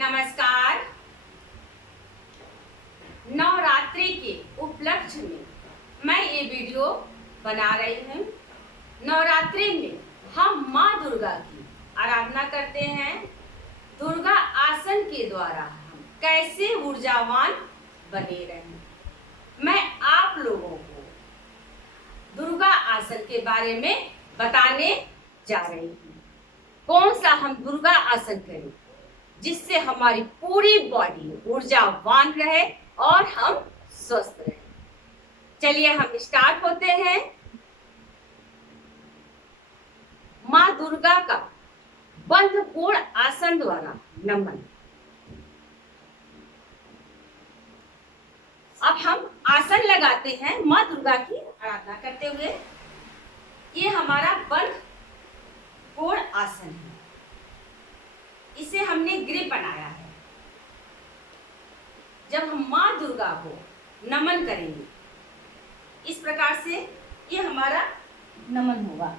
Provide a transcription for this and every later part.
नमस्कार। नवरात्रि के उपलक्ष्य में मैं ये वीडियो बना रही हूँ। नवरात्रि में हम माँ दुर्गा की आराधना करते हैं। दुर्गा आसन के द्वारा हम कैसे ऊर्जावान बने रहें, मैं आप लोगों को दुर्गा आसन के बारे में बताने जा रही हूँ। कौन सा हम दुर्गा आसन करें जिससे हमारी पूरी बॉडी ऊर्जावान रहे और हम स्वस्थ रहे। चलिए हम स्टार्ट होते हैं। माँ दुर्गा का बंध कोण आसन द्वारा नमन। अब हम आसन लगाते हैं माँ दुर्गा की आराधना करते हुए। ये हमारा बंध कोण आसन है, इसे हमने ग्रिप बनाया है। जब हम माँ दुर्गा को नमन करेंगे इस प्रकार से, ये हमारा नमन होगा।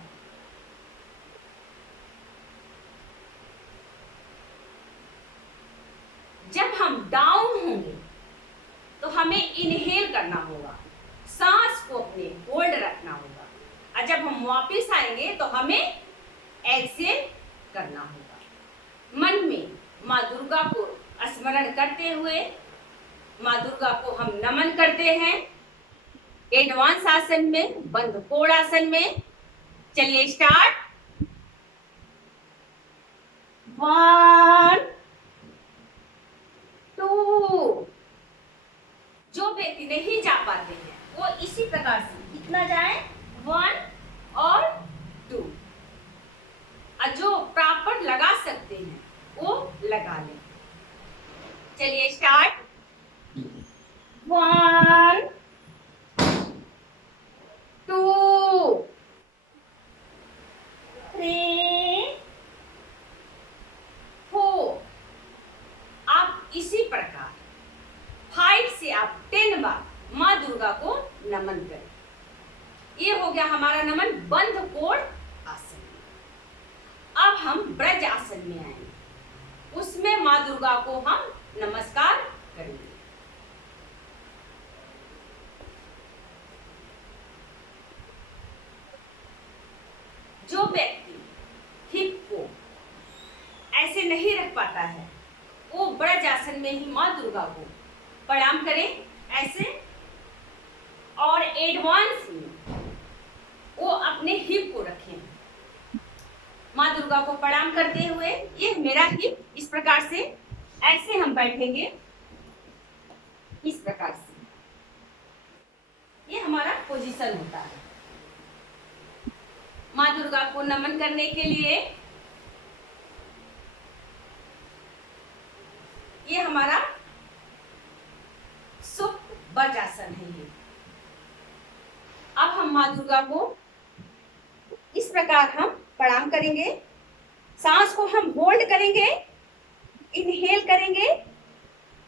जब हम डाउन होंगे तो हमें इनहेल करना होगा, सांस को अपने होल्ड रखना होगा, और जब हम वापस आएंगे तो हमें एक्सहेल करना होगा। मन में माँ दुर्गा को स्मरण करते हुए माँ दुर्गा को हम नमन करते हैं। एडवांस आसन में, बंध कोण आसन में। चलिए स्टार्ट। 1 2। जो व्यक्ति नहीं जा पाते हैं वो इसी प्रकार से कितना जाए, 1 और 2। और जो प्रॉपर लगा सकते हैं वो लगा लें। चलिए स्टार्ट। 1 2 3 4। आप इसी प्रकार 5 से आप 10 बार माँ दुर्गा को नमन करें। ये हो गया हमारा नमन बंध कोण आसन। अब हम ब्रज आसन में आएंगे, उसमें माँ दुर्गा को हम नमस्कार करेंगे। जो व्यक्ति हिप को ऐसे नहीं रख पाता है वो ब्रज आसन में ही माँ दुर्गा को प्रणाम करें ऐसे, और एडवांस में वो अपने हिप को रखें माँ दुर्गा को प्रणाम करते हुए। ये मेरा हिप इस प्रकार से, ऐसे हम बैठेंगे इस प्रकार से। ये हमारा पोजीशन होता है माँ दुर्गा को नमन करने के लिए। ये हमारा सुप्त वज्रासन है। ये अब हम माँ दुर्गा को इस प्रकार हम प्रणाम करेंगे। सांस को हम होल्ड करेंगे, इनहेल करेंगे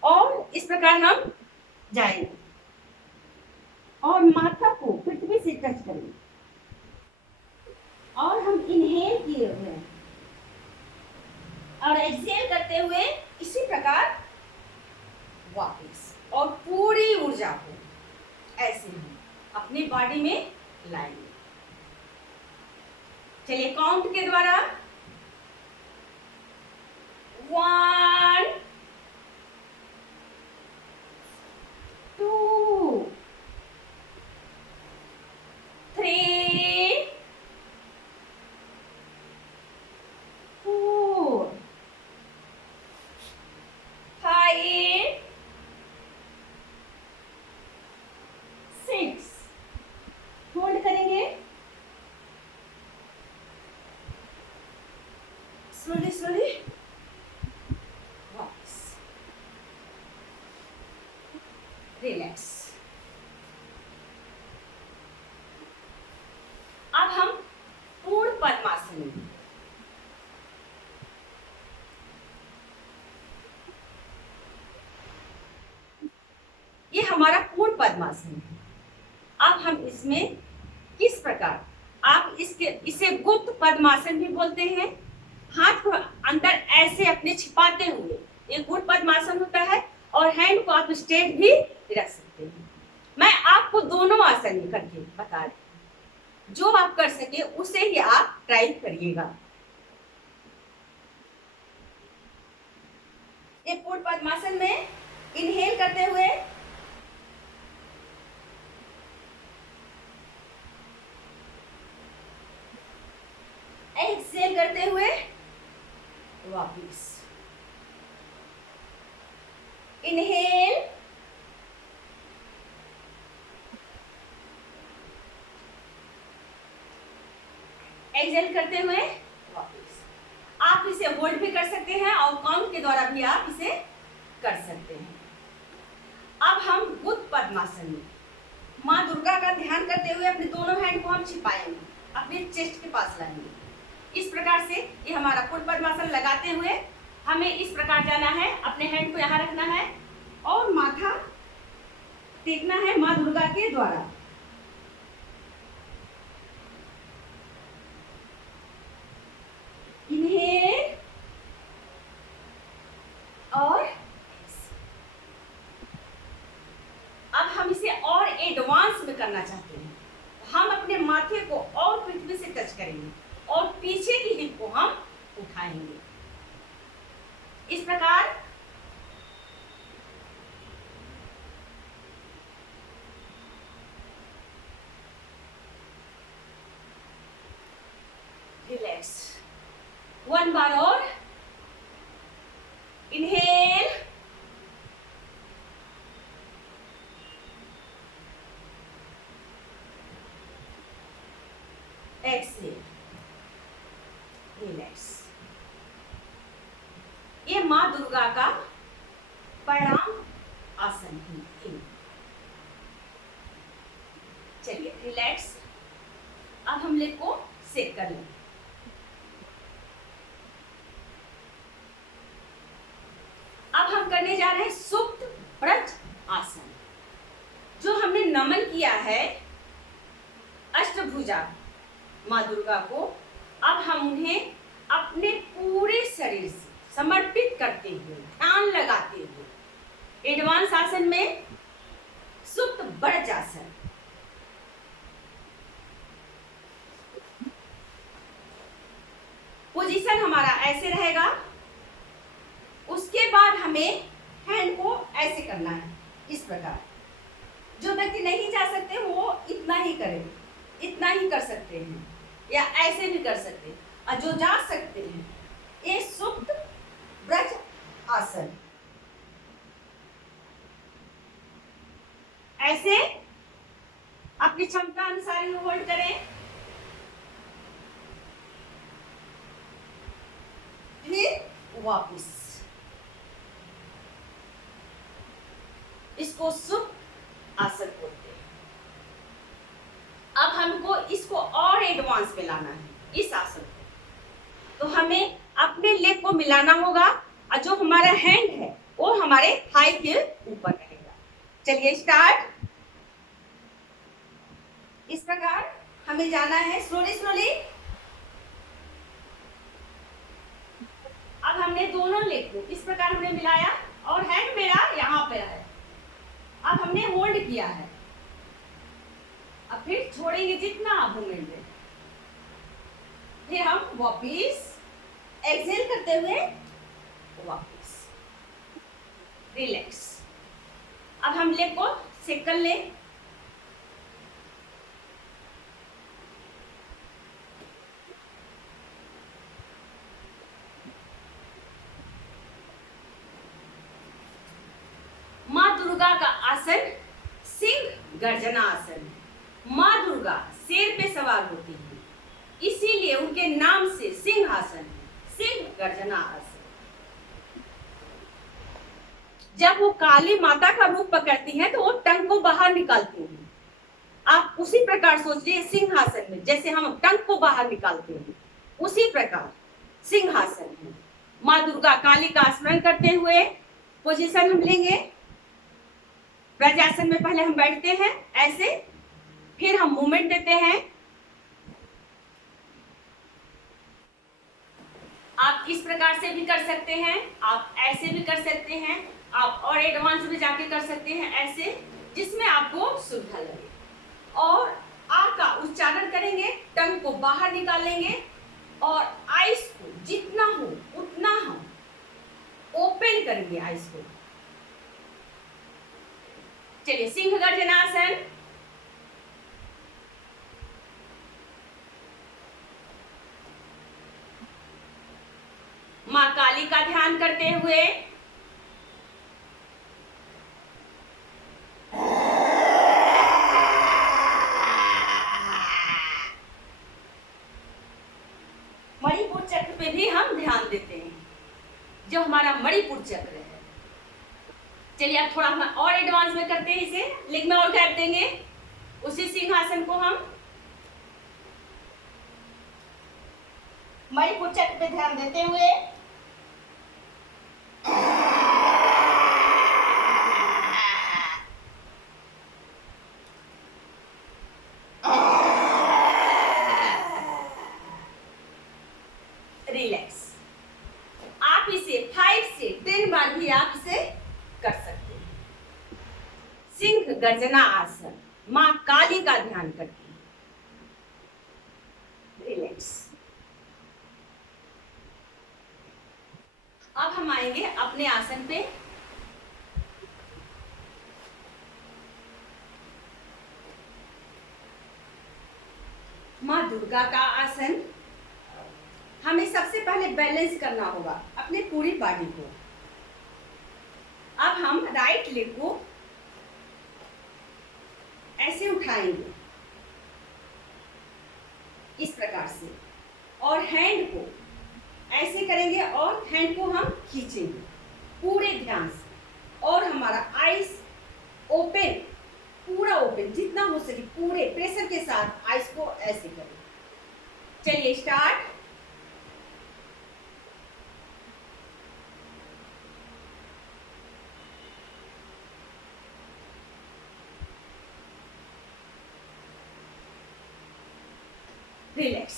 और इस प्रकार हम जाएंगे और माथा को पृथ्वी से टच करेंगे और हम इनहेल किए हुए और एक्सहेल करते हुए इसी प्रकार वापस, और पूरी ऊर्जा को ऐसे हम अपनी बॉडी में लाएंगे। चलिए काउंट के द्वारा 1 2 3 4 5 6। होल्ड करेंगे, slowly वापस, रिलैक्स। अब हम पूर्ण पद्मासन में, ये हमारा पूर्ण पद्मासन है। अब हम इसमें किस प्रकार, आप इसे गुप्त पद्मासन भी बोलते हैं। हाथ को अंदर ऐसे अपने छिपाते हुए एक गुड पद्मासन होता है और हैंड को आप स्ट्रेट भी रख सकते हैं। मैं आपको दोनों आसन करके बता रही हूँ, जो आप कर सके उसे ही आप ट्राई करिएगा। एक गुड पद्मासन में इनहेल करते हुए एक्सहेल करते हुए वापिस इनहेल, एक्सहेल करते हुए वापिस। आप इसे होल्ड भी कर सकते हैं और काउंट के द्वारा भी आप इसे कर सकते हैं। अब हम बुद्ध पद्मासन में माँ दुर्गा का ध्यान करते हुए अपने दोनों हैंड को हम छिपाएंगे, अपने चेस्ट के पास लाएंगे। इस प्रकार से ये हमारा बुद्ध पद्मासन लगाते हुए हमें इस प्रकार जाना है, अपने हैंड को यहाँ रखना है और माथा टेकना है माँ दुर्गा के द्वारा। इनहेल और अब हम इसे और एडवांस में करना चाहते हैं। हम अपने माथे को और पृथ्वी से टच करेंगे और पीछे की हिप को हम उठाएंगे। इस प्रकार रिलैक्स। वन बार और इनहेल, एक्सहेल, रिलैक्स। ये माँ दुर्गा का प्रणाम आसन है। चलिए रिलैक्स। अब हम लेग को सेट कर लें। अब हम करने जा रहे हैं सुप्त व्रज आसन। जो हमने नमन किया है अष्टभुजा माँ दुर्गा को, अब हम उन्हें अपने पूरे शरीर से समर्पित करते हुए, ध्यान लगाते हुए एडवांस आसन में सुप्त व्रज आसन। पोजीशन हमारा ऐसे रहेगा। उसके बाद हमें हैंड को ऐसे करना है, इस प्रकार। जो व्यक्ति नहीं जा सकते वो इतना ही करें, इतना ही कर सकते हैं या ऐसे भी कर सकते हैं। और जो जा सकते हैं ये सुप्त व्रज आसन। ऐसे अपनी क्षमता अनुसार ही होल्ड करें। फिर वापस इसको सुप्त आसन बोलते हैं। अब हमको इसको और एडवांस में लाना है इस आसन को। तो हमें अपने लेग को मिलाना होगा और जो हमारा हैंड है वो हमारे थाई के ऊपर रहेगा। चलिए स्टार्ट। इस प्रकार हमें जाना है स्लोली स्लोली। अब हमने दोनों लेग को इस प्रकार हमने मिलाया और हैंड मेरा यहाँ पे है। अब हमने होल्ड किया है। अब फिर छोड़ेंगे जितना आप मूवमेंट में। फिर हम वापिस एक्सहेल करते हुए वापिस रिलैक्स। अब हम लेग को सेट कर लें। माँ दुर्गा का आसन सिंह गर्जना आसन है। माँ दुर्गा शेर पे सवार होती है, इसीलिए उनके नाम से सिंहासन है, सिंह गर्जना आसन। जब वो काली माता का रूप पकड़ती हैं तो वो टंग को बाहर निकालती हैं। आप उसी प्रकार सोचिए सिंहासन में, जैसे हम टंग को बाहर निकालते हैं उसी प्रकार सिंहासन है। माँ दुर्गा काली का स्मरण करते हुए पोजीशन हम लेंगे। व्रजासन में पहले हम बैठते हैं ऐसे, फिर हम मूवमेंट देते हैं। आप इस प्रकार से भी कर सकते हैं, आप ऐसे भी कर सकते हैं, आप और एडवांस में जाके कर सकते हैं, ऐसे जिसमें आपको सुविधा लगे। और आ का उच्चारण करेंगे, टंग को बाहर निकालेंगे और आइस को जितना हो उतना हम ओपन करेंगे आइस को। चलिए सिंह गर्जनासन। मां काली का ध्यान करते हुए मणिपुर चक्र पे भी हम ध्यान देते हैं, जो हमारा मणिपुर चक्र है। चलिए अब थोड़ा हम और एडवांस में करते हैं इसे, लेग में और गैप देंगे। उसी सिंहासन को हम मणिपुर चक्र पे ध्यान देते हुए रिलैक्स। आप इसे 5 से 10 बार भी आप इसे कर सकते हैं। सिंह गर्जना आसन, मां काली का ध्यान करके रिलैक्स। अब हम आएंगे अपने आसन पे। मां दुर्गा का आसन। हमें सबसे पहले बैलेंस करना होगा अपने पूरी बॉडी को। अब हम राइट लेग को ऐसे उठाएंगे इस प्रकार से, और हैंड को ऐसे करेंगे और हैंड को हम खींचेंगे पूरे ध्यान से, और हमारा आइस ओपन, पूरा ओपन जितना हो सके पूरे प्रेशर के साथ आइस को ऐसे करें। चलिए स्टार्ट। रिलैक्स।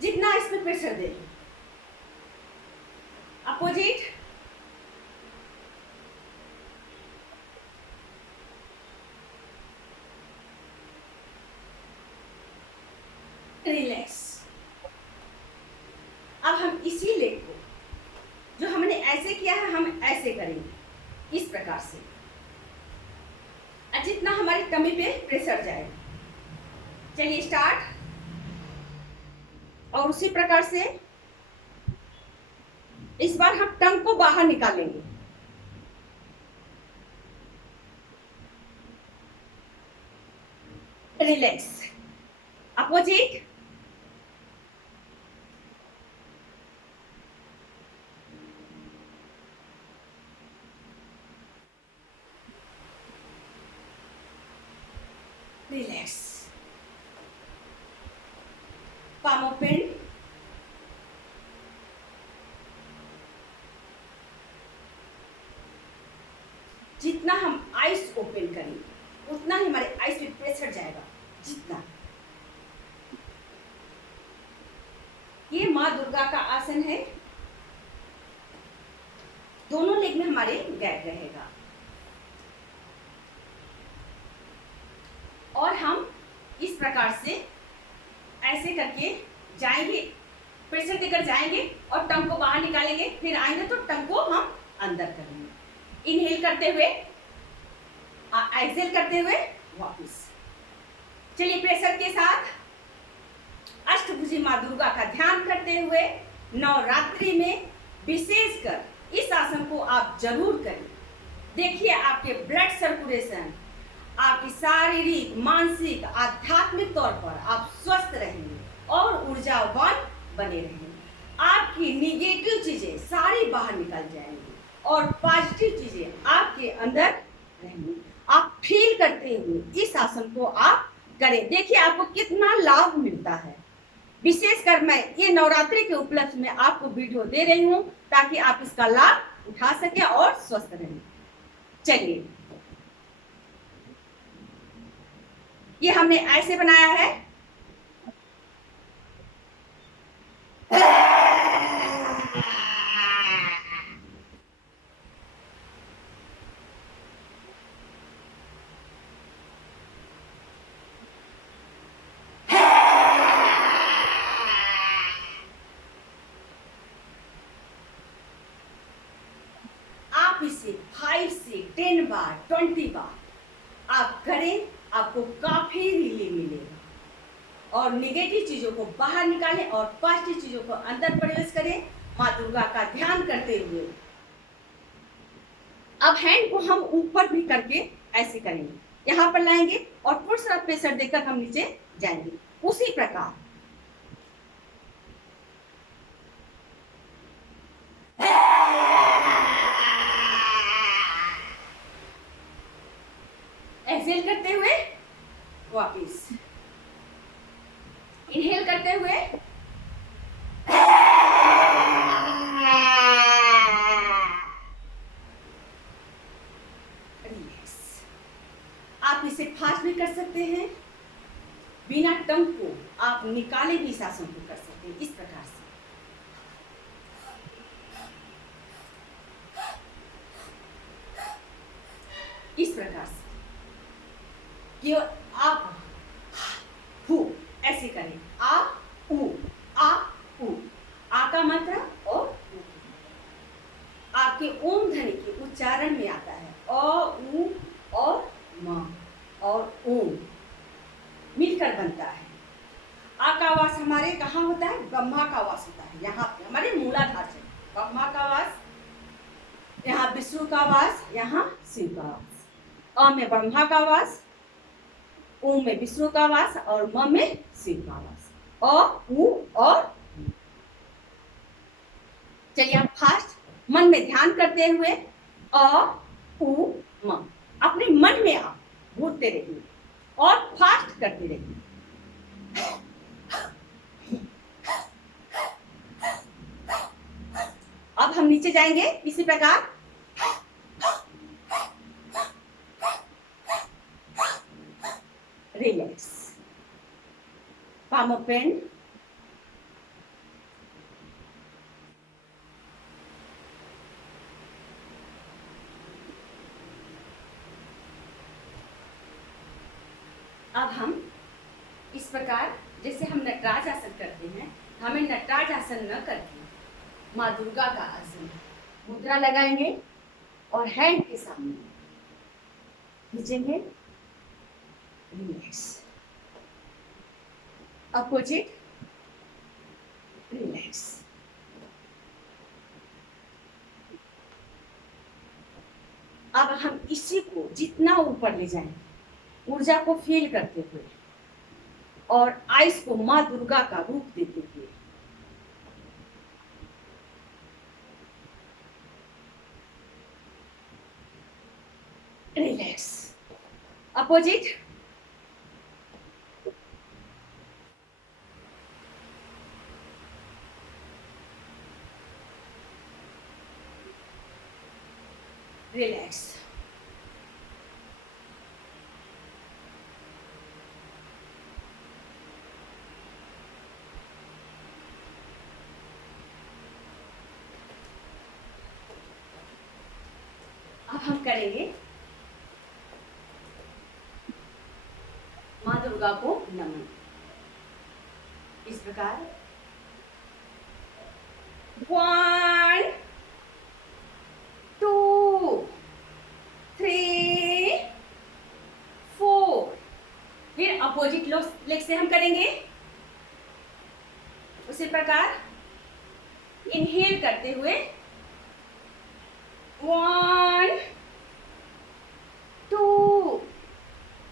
जितना इसमें प्रेशर दे, अपोजिट। रिलैक्स। अब हम इसी लेग को, जो हमने ऐसे किया है, हम ऐसे करेंगे इस प्रकार से, जितना हमारी टमी पे प्रेशर जाएगा। चलिए स्टार्ट। और उसी प्रकार से इस बार हम टंग को बाहर निकालेंगे। Relax. Opposite. Relax. palm open। जितना हम आइस ओपन करेंगे उतना ही हमारे आइस पे प्रेशर जाएगा, जितना। ये मां दुर्गा का आसन है। दोनों लेग में हमारे गैप रहेगा, और हम इस प्रकार से ऐसे करके जाएंगे, प्रेशर देकर जाएंगे और टंग को बाहर निकालेंगे, फिर आएंगे तो टंग को हम अंदर करेंगे। इनहेल करते हुए, एक्सेल करते हुए वापस। चलिए प्रेशर के साथ अष्टभुजी मां दुर्गा का ध्यान करते हुए नवरात्रि में विशेषकर इस आसन को आप जरूर करें। देखिए आपके ब्लड सर्कुलेशन, आपकी शारीरिक, मानसिक, आध्यात्मिक तौर पर आप स्वस्थ रहेंगे और ऊर्जावान बने रहेंगे। आपकी निगेटिव चीजें सारी बाहर निकल जाएंगी और पॉजिटिव चीजें आपके अंदर रहेंगी। आप फील करते हुए इस आसन को आप करें। देखिए आपको कितना लाभ मिलता है। विशेषकर मैं ये नवरात्रि के उपलक्ष्य में आपको वीडियो दे रही हूँ ताकि आप इसका लाभ उठा सके और स्वस्थ रहें। चलिए, ये हमने ऐसे बनाया है। आप इसे 5 से 10 बार 20 बार आप करें, आपको काफी रिलीफ मिलेगा। और नेगेटिव चीजों को बाहर निकालें और पॉजिटिव चीजों को अंदर प्रवेश करें, माँ दुर्गा का ध्यान करते हुए। अब हैंड को हम ऊपर भी करके ऐसे करेंगे, यहाँ पर लाएंगे और थोड़ा सा प्रेशर देकर हम नीचे जाएंगे। उसी प्रकार एक्सहेल करते हुए वापिस, इनहेल करते हुए रिलैक्स। आप इसे फास्ट भी कर सकते हैं, बिना टंग को आप निकाले भी इस आसन को कर सकते हैं, इस प्रकार से। इस प्रकार से कि आप हु ऐसे करें, आ उ, आ उ, आ का मात्रा और उ। आपके ओम ध्वनि के उच्चारण में आता है अ उ और म और ओम मिलकर बनता है। आ का आवाज हमारे कहाँ होता है? ब्रह्मा का आवाज होता है, यहाँ पे हमारे मूलाधार से ब्रह्मा का आवाज, यहाँ विष्णु का आवाज, यहाँ शिव का आवाज। अ में ब्रह्मा का आवाज, ओ में विष्णु का आवाज और म में शिव का आवाज। अ उ और। चलिए आप फास्ट मन में ध्यान करते हुए अ उ म अपने मन में आप बोलते रहिए और फास्ट करते रहिए। अब हम नीचे जाएंगे इसी प्रकार। रिलैक्स, palm open, अब हम इस प्रकार जैसे हम नटराज आसन करते हैं, हमें नटराज आसन न करके माँ दुर्गा का आसन मुद्रा लगाएंगे और हैंड के सामने खींचेंगे। Relax, opposite, relax. अब हम इसी को जितना ऊपर ले जाएं, ऊर्जा को फील करते हुए और आइस को माँ दुर्गा का रूप देते हुए रिलैक्स, अपोजिट, रिलैक्स। अब हम करेंगे माँ दुर्गा को नमन इस प्रकार। 1 2 3 4। फिर अपोजिट लेग से हम करेंगे उसी प्रकार। इनहेल करते हुए 1 2,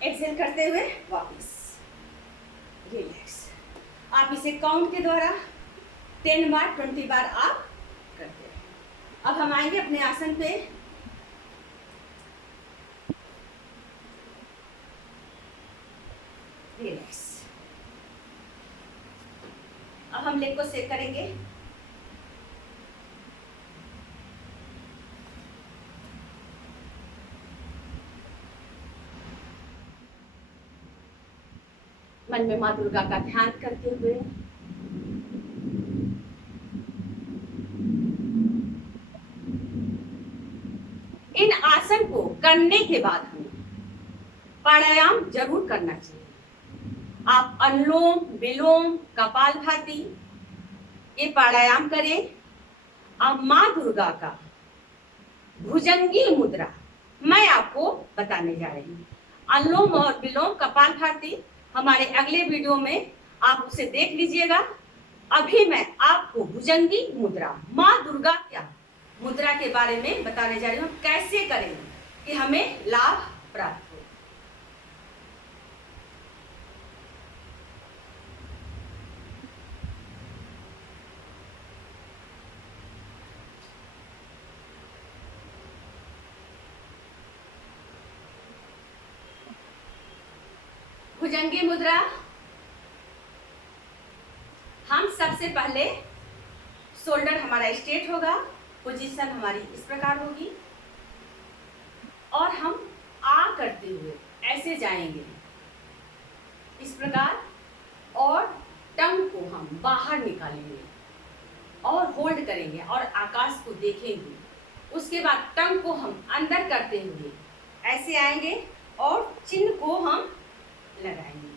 एक्सहेल करते हुए वापस रिलैक्स। आप इसे काउंट के द्वारा 10 बार 20 बार आप करते हैं। अब हम आएंगे अपने आसन पे। रिलैक्स। अब हम लेग को सेट करेंगे। मन में माँ दुर्गा का ध्यान करते हुए इन आसन को करने के बाद हमें प्राणायाम जरूर करना चाहिए। आप अनुलोम विलोम कपालभाति ये प्राणायाम करें। आप माँ दुर्गा का भुजंगी मुद्रा मैं आपको बताने जा रही हूँ। अनुलोम और विलोम कपालभाति हमारे अगले वीडियो में आप उसे देख लीजिएगा। अभी मैं आपको भुजंगी मुद्रा, माँ दुर्गा क्या मुद्रा के बारे में बताने जा रही हूँ, कैसे करें कि हमें लाभ प्राप्त हो। भुजंगी मुद्रा हम सबसे पहले शोल्डर हमारा स्ट्रेट होगा, पोजीशन हमारी इस प्रकार होगी और हम आ करते हुए ऐसे जाएंगे इस प्रकार और टंग को हम बाहर निकालेंगे और होल्ड करेंगे और आकाश को देखेंगे। उसके बाद टंग को हम अंदर करते हुए ऐसे आएंगे और चिन्ह को हम लगाएंगे।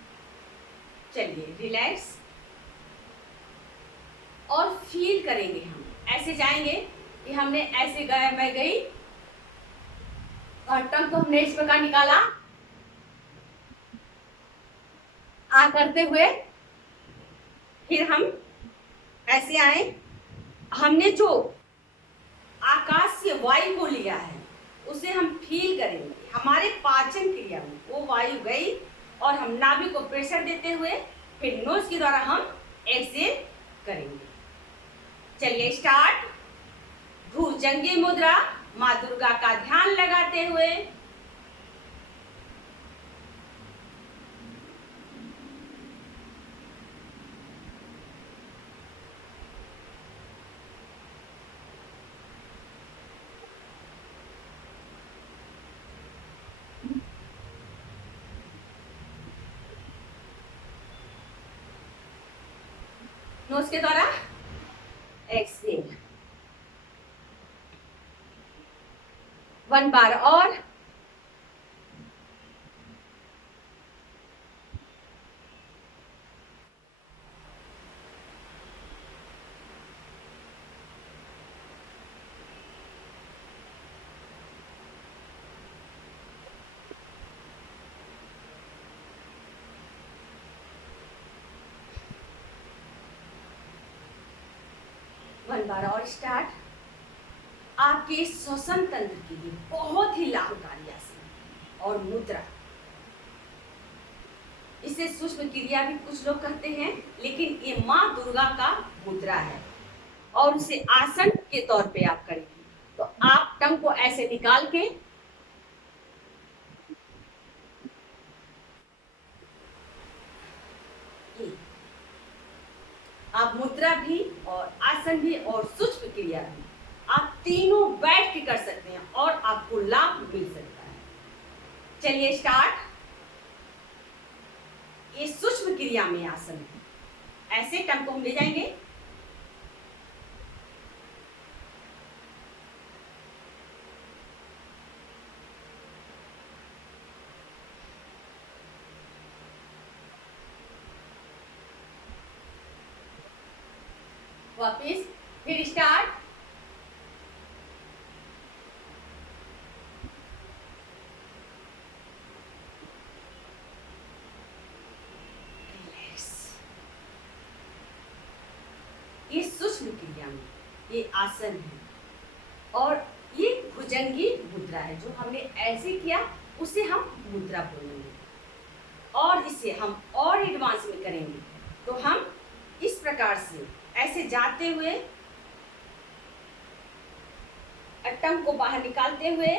चलिए रिलैक्स और फील करेंगे। हम ऐसे जाएंगे कि हमने ऐसे गया, मैं गई और टंग को हमने इस प्रकार निकाला, आ करते हुए फिर हम ऐसे आए। हमने जो आकाश से वायु को लिया है उसे हम फील करेंगे। हमारे पाचन क्रिया में वो वायु गई और हम नाभि को प्रेशर देते हुए फिर नोज के द्वारा हम एक्सहेल करेंगे। चलिए स्टार्ट। भुजंगी मुद्रा, माँ दुर्गा का ध्यान लगाते हुए नोज के द्वारा एक्सहेल। 1 बार और। वन बार और स्टार्ट। आपके श्वसन तंत्र के लिए बहुत ही लाभकारी आसन और मुद्रा। इसे सूक्ष्म क्रिया भी कुछ लोग कहते हैं, लेकिन ये माँ दुर्गा का मुद्रा है और इसे आसन के तौर पे आप करेंगे। तो आप टंग को ऐसे निकाल के आप मुद्रा भी और आसन भी और सूक्ष्म क्रिया भी आप तीनों बैठ के कर सकते हैं और आपको लाभ मिल सकता है। चलिए स्टार्ट। ये सूक्ष्म क्रिया में आसन है। ऐसे टंग को हम ले जाएंगे, वापिस फिर स्टार्ट। ये सूक्ष्म क्रिया में ये आसन है और ये भुजंगी मुद्रा है। जो हमने ऐसे किया उसे हम मुद्रा बोलेंगे और इसे हम और एडवांस में करेंगे। तो हम इस प्रकार से ऐसे जाते हुए टंग को बाहर निकालते हुए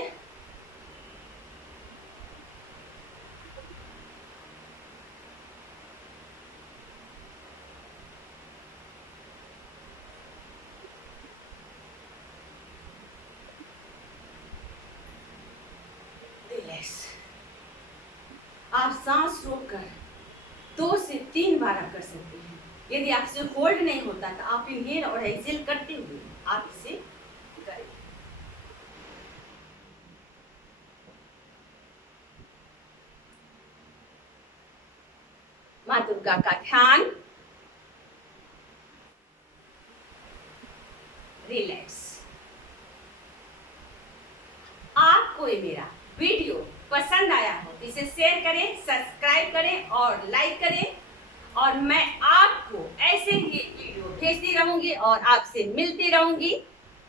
रिलैक्स। आप सांस रोककर 2 से 3 बार आप कर सकते हैं। यदि आपसे होल्ड नहीं होता तो आप इनहेल और एक्सहेल करते हुए आप इसे करें। माँ दुर्गा का ध्यान, रिलैक्स। आपको ये मेरा वीडियो पसंद आया हो तो इसे शेयर करें, सब्सक्राइब करें और लाइक करें। और मैं आपको ऐसे ही वीडियो भेजती रहूंगी और आपसे मिलती रहूंगी।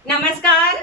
नमस्कार।